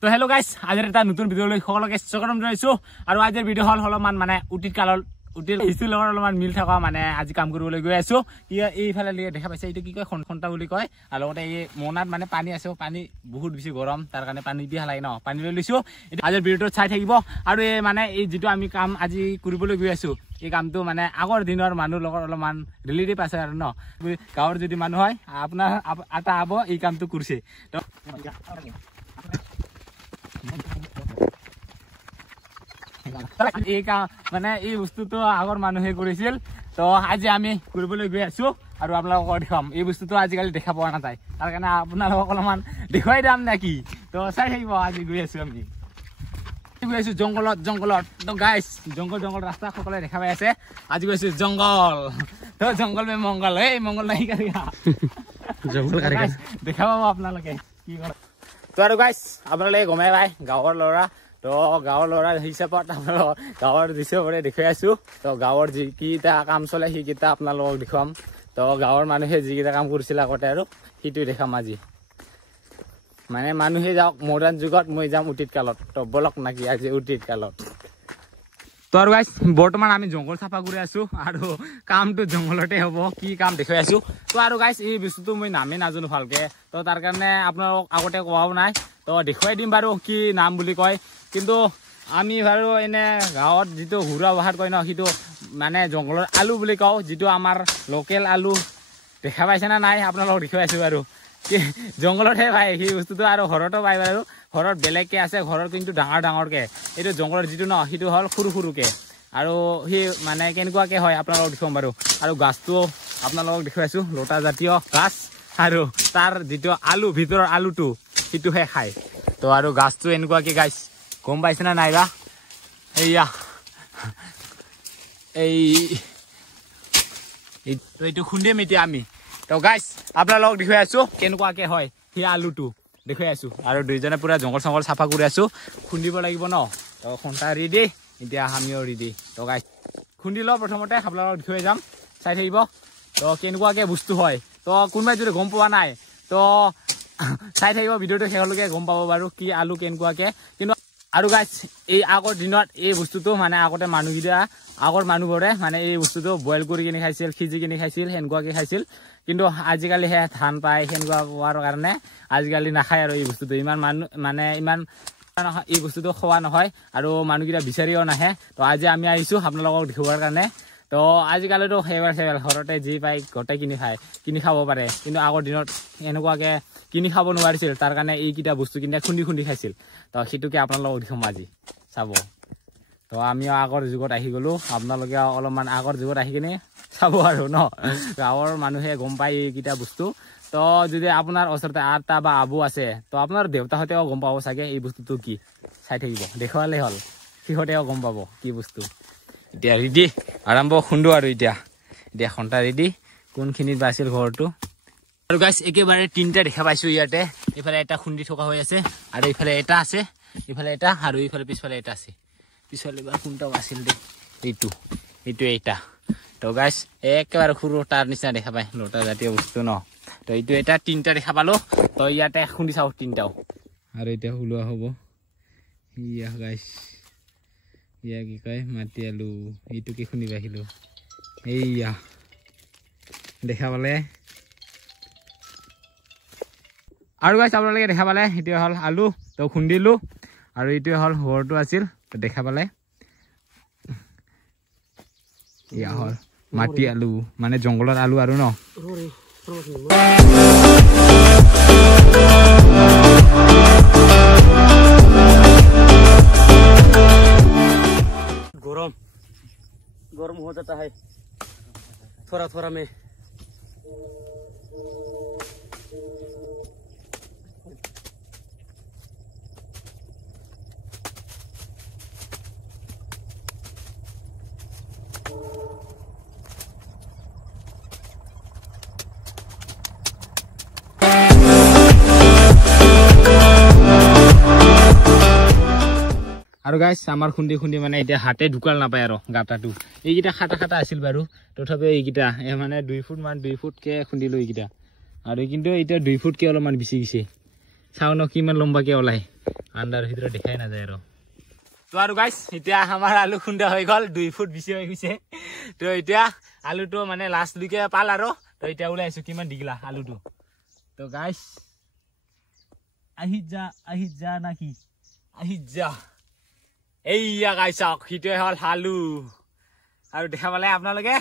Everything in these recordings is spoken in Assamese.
তো হেল্ল' গাইজ, আজিৰ এটা নতুন ভিডিঅ'লৈ সকলোকে স্বাগতম জনাইছোঁ। আৰু আজিৰ ভিডিঅ' হ'ল অলপমান মানে উটিৰ হিষ্ট্ৰীৰ লগত অলপমান মিল থকা মানে আজি কাম কৰিবলৈ গৈ আছোঁ। এইফালে দেখা পাইছে, এইটো কি কয় খন্তা বুলি কয়। আৰু লগতে এই মোনাত মানে পানী আছে, পানী বহুত বেছি গৰম, তাৰ কাৰণে পানী পিয়াহ লাগে ন, পানী লৈ লৈছোঁ। আজিৰ ভিডিঅ'টোত চাই থাকিব। আৰু এই মানে এই যিটো আমি কাম আজি কৰিবলৈ গৈ আছোঁ, এই কামটো মানে আগৰ দিনৰ মানুহৰ লগত অলপমান ৰিলেটিভ আছে আৰু ন। গাঁৱৰ যদি মানুহ হয় আপোনাৰ এটা আব এই কামটো কৰিছে। এই কাম মানে এই বস্তুটো আগৰ মানুহে কৰিছিল। তো আজি আমি কৰিবলৈ গৈ আছো আৰু আপোনালোকক দেখাম। এই বস্তুটো আজিকালি দেখা পোৱা নাযায়, তাৰ কাৰণে আপোনালোকক অলপমান দেখুৱাই দাম নেকি। তো চাই থাকিব। আজি গৈ আছো, আমি গৈ আছো জংঘলত। তো গাইছ, জংঘল ৰাস্তা সকলোৱে দেখা পাই আছে। আজি গৈ আছো জংঘল। তো জংঘল মে মংগল, এই মংগল নাই জংঘল দেখা পাব আপোনালোকে কি কৰে। তো আৰু গাইছ, আপোনালোকে গমাই পায় গাঁৱৰ ল'ৰা। তো গাঁৱৰ ল'ৰা হিচাপত আপোনালোকক গাঁৱৰ দৃশ্যবোৰে দেখুৱাই আছো। তো গাঁৱৰ যিকেইটা কাম চলে সেইকেইটা আপোনালোকক দেখুৱাম। তো গাঁৱৰ মানুহে যিকেইটা কাম কৰিছিল আগতে আৰু সেইটো দেখাম আজি। মানে মানুহে যাওক মডাৰ্ণ যুগত, মই যাম অতীত কালত। তো বলক নাকি আজি অতীত কালত। তো আৰু গাইছ, বৰ্তমান আমি জংঘল চাফা কৰি আছো আৰু কামটো জংঘলতে হ'ব। কি কাম দেখুৱাই আছো। তো আৰু গাইছ, এই বস্তুটো মই নামেই নাজানো ভালকে। তো তাৰ কাৰণে আপোনালোকক আগতে কোৱাও নাই। তো দেখুৱাই দিম বাৰু কি নাম বুলি কয়। কিন্তু আমি বাৰু এনে গাঁৱত যিটো হুৰা বাহাৰ কয় ন, সেইটো মানে জংঘলৰ আলু বুলি কওঁ, যিটো আমাৰ লোকেল আলু। দেখা পাইছে না নাই আপোনালোকক দেখুৱাই আছো বাৰু। কি জংঘলতহে পায় সেই বস্তুটো, আৰু ঘৰতো পায় বাৰু। ঘৰত বেলেগকে আছে, ঘৰত কিন্তু ডাঙৰকে। এইটো জংঘলৰ যিটো ন, সেইটো হ'ল সৰুকে। আৰু সেই মানে কেনেকুৱাকে হয় আপোনালোকক দেখুৱাম বাৰু। আৰু গাছটো আপোনালোকক দেখুৱাইছো, লতা জাতীয় গাছ। আৰু তাৰ যিটো আলু, ভিতৰৰ আলুটো সেইটোহে খায়। তো আৰু গাছটো এনেকুৱাকে গাইছ, গম পাইছে না নাইবা। এইয়া এইটো খুন্দিম এতিয়া আমি। তো গাইছ, আপোনালোকক দেখুৱাই আছো কেনেকুৱাকে হয় সেই আলুটো দেখুৱাই আছো। আৰু দুইজনে পুৰা জংঘল চাফা কৰি আছো। খুন্দিব লাগিব ন। তো খুন্দা ৰেডি, এতিয়া আমিও ৰেডি। তো গাইছ, খুন্দি লওঁ প্ৰথমতে, আপোনালোকক দেখুৱাই যাম, চাই থাকিব। তো কেনেকুৱাকে বস্তু হয়। তো কোনোবাই যদি গম পোৱা নাই তো চাই থাকিব ভিডিঅ'টো, শেষলৈকে গম পাব বাৰু কি আলু কেনেকুৱাকে। কিন্তু আৰু গাইছ, এই আগৰ দিনত এই বস্তুটো মানে আগতে আগৰ মানুহবোৰে মানে এই বস্তুটো বইল কৰি কিনি খাইছিল, সিজি কিনি খাইছিল, সেনেকুৱাকে খাইছিল। কিন্তু আজিকালিহে ধান পায়, সেনেকুৱা পোৱাৰ কাৰণে আজিকালি নাখায় আৰু এই বস্তুটো। ইমান এই বস্তুটো খোৱা নহয়, আৰু মানুহকেইটা বিচাৰিও নাহে। তো আজি আমি আহিছোঁ আপোনালোকক দেখুৱাৰ কাৰণে। তো আজিকালিতো সেইবাৰ ঘৰতে যি পায় গোটেই কিনি খাব পাৰে। কিন্তু আগৰ দিনত এনেকুৱাকে কিনি খাব নোৱাৰিছিল, তাৰ কাৰণে এইকেইটা বস্তু খুন্দি খাইছিল। তো সেইটোকে আপোনালোকক দেখুৱাম আজি, চাব। তো আমিও আগৰ যুগত আহি গ'লো, আপোনালোকে অলপমান আগৰ যুগত আহি কিনে চাব আৰু ন। গাঁৱৰ মানুহে গম পায় এইকেইটা বস্তু। তো যদি আপোনাৰ ওচৰতে আটা বা আবু আছে, তো আপোনাৰ দেউতাহঁতেও গম পাব চাগে এই বস্তুটো কি। চাই থাকিব, দেখুৱালে হ'ল, সিহঁতেও গম পাব কি বস্তু। এতিয়া ৰেডি, আৰম্ভ খুন্দো আৰু এতিয়া খন্তা ৰেডি। কোনখিনিত বা আছিল ঘৰটো। আৰু গাইছ, একেবাৰে তিনিটা দেখা পাইছোঁ ইয়াতে। এইফালে এটা খুন্দি থকা হৈ আছে, আৰু এইফালে এটা আছে, এইফালে এটা, আৰু এইফালে পিছফালে এটা আছে। পিছফালে বা কোনটাও আছিল দে, এইটো। তো গাইছ, একেবাৰে সৰু তাৰ নিচিনা দেখা পায়, লতা জাতীয় বস্তু ন। তো এইটো এটা তিনিটা দেখা পালো। তো ইয়াতে খুন্দি চাওঁ তিনিটাও। আৰু এতিয়া ওলোৱা হ'ব। ইয়া গাইছ, ইয়া কি কয় মাটি আলু। এইটোকে খুন্দিব আহিলোঁ। এইয়া দেখা পালে। আৰু গাইছ, আপোনালোকে দেখা পালে এইটোৱে হ'ল আলু। তো খুন্দিলোঁ, আৰু এইটোৱে হ'ল ঘৰটো আছিল। তো দেখা পালে এয়া হ'ল মাটি আলু, মানে জংঘলৰ আলু আৰু ন। गरम हो जाता है थोड़ा में। আৰু গাইছ, আমাৰ খুন্দি মানে এতিয়া হাতে ঢুকাল নাপায় আৰু গাঁতাটো। এইকেইটা খাটা আছিল বাৰু, তথাপিও এইকেইটা মানে 2 ফুটকে খুন্দিলোঁ এইকেইটা। আৰু কিন্তু এতিয়া 2 ফুটকে অলপমান বেছি গৈছে। চাওঁ ন কিমান লম্বাকে ওলায়। আন্ডাৰ ভিতৰত দেখাই নাযায় আৰু তো আৰু গাইছ এতিয়া আমাৰ আলু খুন্দা হৈ গ'ল 2 ফুট বেছি হৈ গৈছে তো এতিয়া আলুটো মানে লাষ্ট লৈকে পাল আৰু তো এতিয়া ওলাই আছো কিমান দিগলা আলুটো তো গাইছ আহি যা নাকি আহি যা এইয়া গাইছ হিটোৱে হ'ল আলু আৰু দেখা পালে আপোনালোকে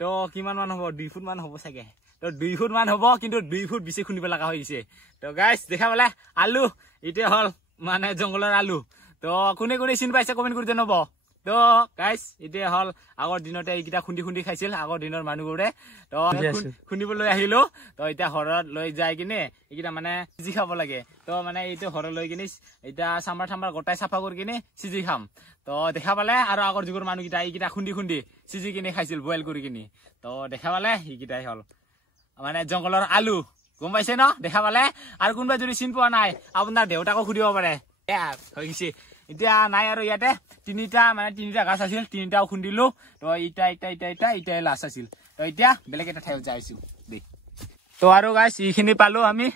তো কিমান মান হ'ব 2 ফুট মান হ'ব চাগে তো 2 ফুট মান হ'ব কিন্তু 2 ফুট বেছি খুন্দিব লগা হৈ গৈছে তো গাইছ দেখা পালে আলু ইতে হ'ল মানে জংগলৰ আলু তো কোনে কোনে চিন পাইছে কমেন্ট কৰি জনাব তো গাইছ ইতে হ'ল আগৰ দিনতে এইকেইটা খুন্দি খাইছিল আগৰ দিনৰ মানুহবোৰে তো খুন্দিবলৈ আহিলো তো এতিয়া ঘৰত লৈ যাই কিনে এইকেইটা মানে সিজি খাব লাগে তো মানে এইটো ঘৰত লৈ কিনে এতিয়া চাম্বাৰ গোটাই চাফা কৰি কিনে সিজি খাম তো দেখা পালে আৰু আগৰ যুগৰ মানুহকেইটা এইকেইটা খুন্দি সিজি কিনে খাইছিল বইল কৰি কিনে তো দেখা পালে এইকেইটাই হ'ল মানে জংগলৰ আলু গম পাইছে ন দেখা পালে আৰু কোনোবা যদি চিন পোৱা নাই আপোনাৰ দেউতাকো সুধিব পাৰে হৈ গৈছে এতিয়া নাই আৰু ইয়াতে তিনিটা গাছ আছিল তিনিটাও খুন্দিলো তো ইটা লাষ্ট আছিল তো এতিয়া বেলেগ এটা ঠাইত যাইছো দেই তো আৰু গাছ এইখিনি পালো আমি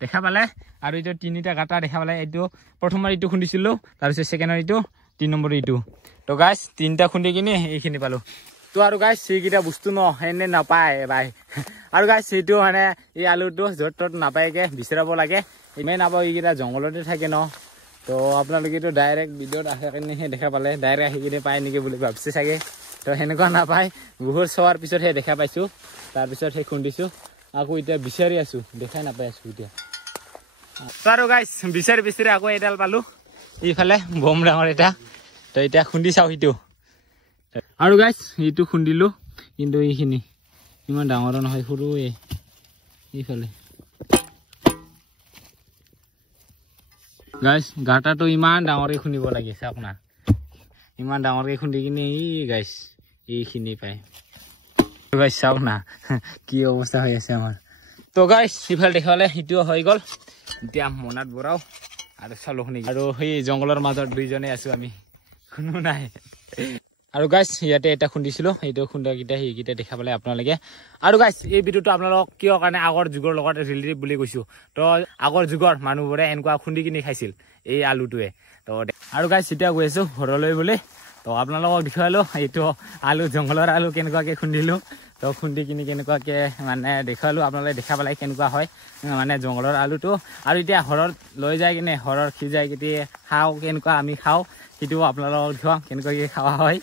দেখা পালে আৰু এইটো তিনিটা গাঁটা দেখা পালে এইটো প্ৰথমৰ এইটো খুন্দিছিলো তাৰপিছত ছেকেণ্ডৰ এইটো 3 নম্বৰ এইটো তো গাছ তিনিটা খুন্দি কিনে এইখিনি পালো তো আৰু গাছ সেইকেইটা বস্তু ন এনে নাপায় ভাই আৰু গাছ সেইটো মানে এই আলুটো য'ত ত'ত নাপায়গে বিচাৰাব লাগে ইমান নাপাওঁ এইকেইটা জংঘলতে থাকে ন তো আপোনালোকেতো ডাইৰেক্ট ভিডিঅ'ত আহে কাৰণেহে দেখা পালে ডাইৰেক্ট আহি কিনে পায় নেকি বুলি ভাবিছে চাগে তো সেনেকুৱা নাপায় বহুত চোৱাৰ পিছতহে দেখা পাইছোঁ তাৰপিছত সেই খুন্দিছোঁ আকৌ এতিয়া বিচাৰি আছোঁ দেখাই নাপাই আছোঁ এতিয়া তো আৰু গাইছ বিচাৰি আকৌ এডাল পালোঁ এইফালে বম ডাঙৰ এটা তো এতিয়া খুন্দি চাওঁ সিটো আৰু গাইছ এইটো খুন্দিলোঁ কিন্তু এইখিনি ইমান ডাঙৰো নহয় সৰুৱে এইফালে গাইছ গাঁটাটো ইমান ডাঙৰকৈ খুন্দিব লাগিছে আপোনাৰ ইমান ডাঙৰকৈ খুন্দি কিনে গাইছ এইখিনি পায় গাইছ চাওক না কি অৱস্থা হৈ আছে আমাৰ তো গাইছ সিফালে দেখালে সিটো হৈ গ'ল এতিয়া মনাত ভৰাও আৰু চালো শুনি আৰু সেই জংঘলৰ মাজত দুইজনে আছো আমি কোনো নাই আৰু গাইছ ইয়াতে এটা খুন্দিছিলোঁ এইটো খুন্দাকেইটা সেইকেইটা দেখা পালে আপোনালোকে আৰু গাইছ এই ভিডিঅ'টো আপোনালোকক কিয় কাৰণে আগৰ যুগৰ লগত ৰিলেটিভ বুলি কৈছোঁ তো আগৰ যুগৰ মানুহবোৰে এনেকুৱা খুন্দি কিনি খাইছিল এই আলুটোৱে তো আৰু গাইছ এতিয়া গৈ আছোঁ ঘৰলৈ বুলি তো আপোনালোকক দেখুৱালোঁ এইটো আলু জংঘলৰ আলু কেনেকুৱাকৈ খুন্দিলোঁ তো খুন্দি কিনি কেনেকুৱাকৈ মানে দেখুৱালোঁ আপোনালোকে দেখা পালে কেনেকুৱা হয় মানে জংঘলৰ আলুটো আৰু এতিয়া ঘৰত লৈ যাই কিনে ঘৰত সিজাই কিনে খাওঁ কেনেকুৱা আমি খাওঁ সেইটো আপোনালোকক দেখুৱাম কেনেকুৱাকৈ খোৱা হয়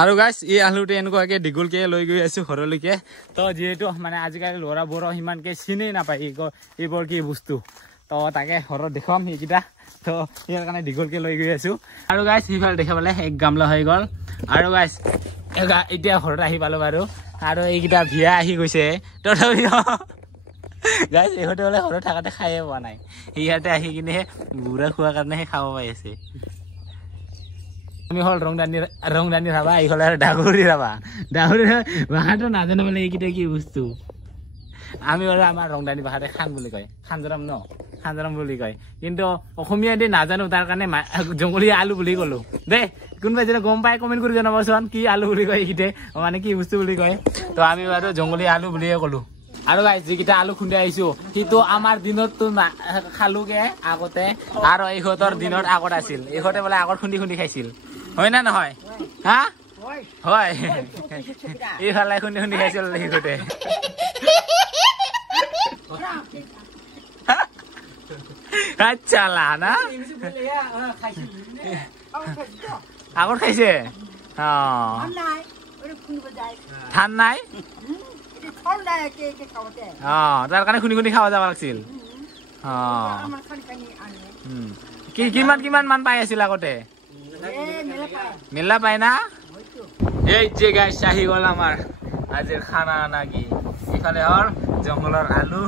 আৰু গাইছ এই আলুটো এনেকুৱাকৈ দীঘলকৈ লৈ গৈ আছোঁ ঘৰলৈকে তো যিহেতু মানে আজিকালি ল'ৰাবোৰৰ সিমানকৈ চিনেই নাপায় এইবোৰ কি বস্তু তো তাকে ঘৰত দেখুৱাম সেইকেইটা তো ইয়াৰ কাৰণে দীঘলকৈ লৈ গৈ আছোঁ আৰু গাইছ সিফালে দেখা পালে এক গামলা হৈ গ'ল আৰু গাইছ এতিয়া ঘৰত আহি পালোঁ বাৰু আৰু এইকেইটা ভিয়া আহি গৈছে তথাপিও গাইছ ইহঁতে বোলে ঘৰত থাকোঁতে খায়ে পোৱা নাই ইয়াতে আহি কিনেহে বুঢ়া খোৱাৰ কাৰণেহে খাব পাই আছে আমি হ'ল ৰংদানি ৰাবা এইফালে আৰু ডাঙৰি ৰাবা ভাষাটো নাজানো মানে এইকেইটা কি বস্তু আমি বাৰু আমাৰ ৰংদানি ভাষাতে খান বুলি কয় খানজৰাম বুলি কয় কিন্তু অসমীয়া দি নাজানো তাৰ কাৰণে জংঘলীয়া আলু বুলি ক'লো দেই কোনোবাই যদি গম পাই কমেণ্ট কৰি জনাবচোন কি আলু বুলি কয় এইকেইটা মানে কি বস্তু বুলি কয় তো আমি বাৰু জংঘলীয়া আলু বুলিয়ে ক'লো আৰু গাইছ যিকেইটা আলু খুন্দি আহিছোঁ সেইটো আমাৰ দিনততো খালোগে আগতে আৰু ইহঁতৰ দিনত আগত আছিল ইহঁতে বোলে আগত খুন্দি খাইছিল হয় না নহয় হা হয় এইফালে খুন্দি খাইছিল সিহঁতে আচ্ছা না আগত খাইছে ধান নাই তাৰ কাৰণে খুন্দি খাব যাব লাগিছিল কিমান মান পাই আছিল আগতে মেলা পাই না এই যে গাইছ আহি গ'ল আমাৰ আজিৰ খানা নাকি ইফালে হ'ল জংঘলৰ আলু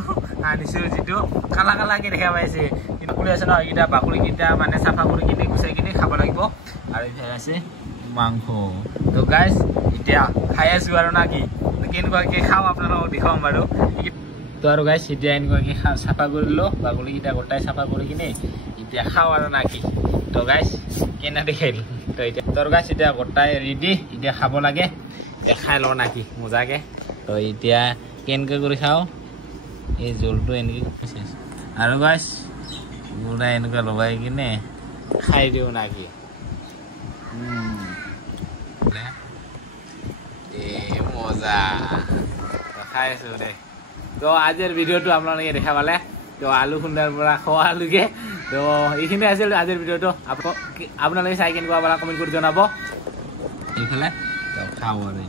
আনিছোঁ যিটো কালাকে দেখা পাইছে কিন্তু কুলি আছে ন এইকেইটা বাকলিকেইটা মানে চাফা কৰি কিনে গুচাই কিনে খাব লাগিব আৰু ইফালে আছে মাংস তো গাইছ এতিয়া খাই আছোঁ আৰু নাকি কেনেকুৱাকৈ খাওঁ আপোনালোকক দেখুৱাম বাৰু তো আৰু গাইছ এতিয়া এনেকুৱাকৈ চাফা কৰিলোঁ বাকলিকেইটা গোটাই চাফা কৰি কিনে এতিয়া খাওঁ আৰু নাকি তো গাইছ কেনে দেখাইল তো এতিয়া তোৰ গাইছ এতিয়া গোটাই ৰেডি এতিয়া খাব লাগে এতিয়া খাই লওঁ নাকি মজাকৈ তো এতিয়া কেনেকৈ কৰি খাওঁ এই জোলটো এনেকৈ আৰু গাইছ পুৰা এনেকুৱা লগাই কিনে খাই দিওঁ নাকি মজা খাই আছো দে তো আজিৰ ভিডিঅ'টো আপোনালোকে দেখা পালে তো আলু খুন্দাৰ পৰা খোৱালৈকে তো এইখিনি আছিল আজিৰ ভিডিঅ'টো আপোনালোকে চাই কেনেকুৱা পালা কমেণ্ট কৰি জনাব এইফালে খাওঁ আৰু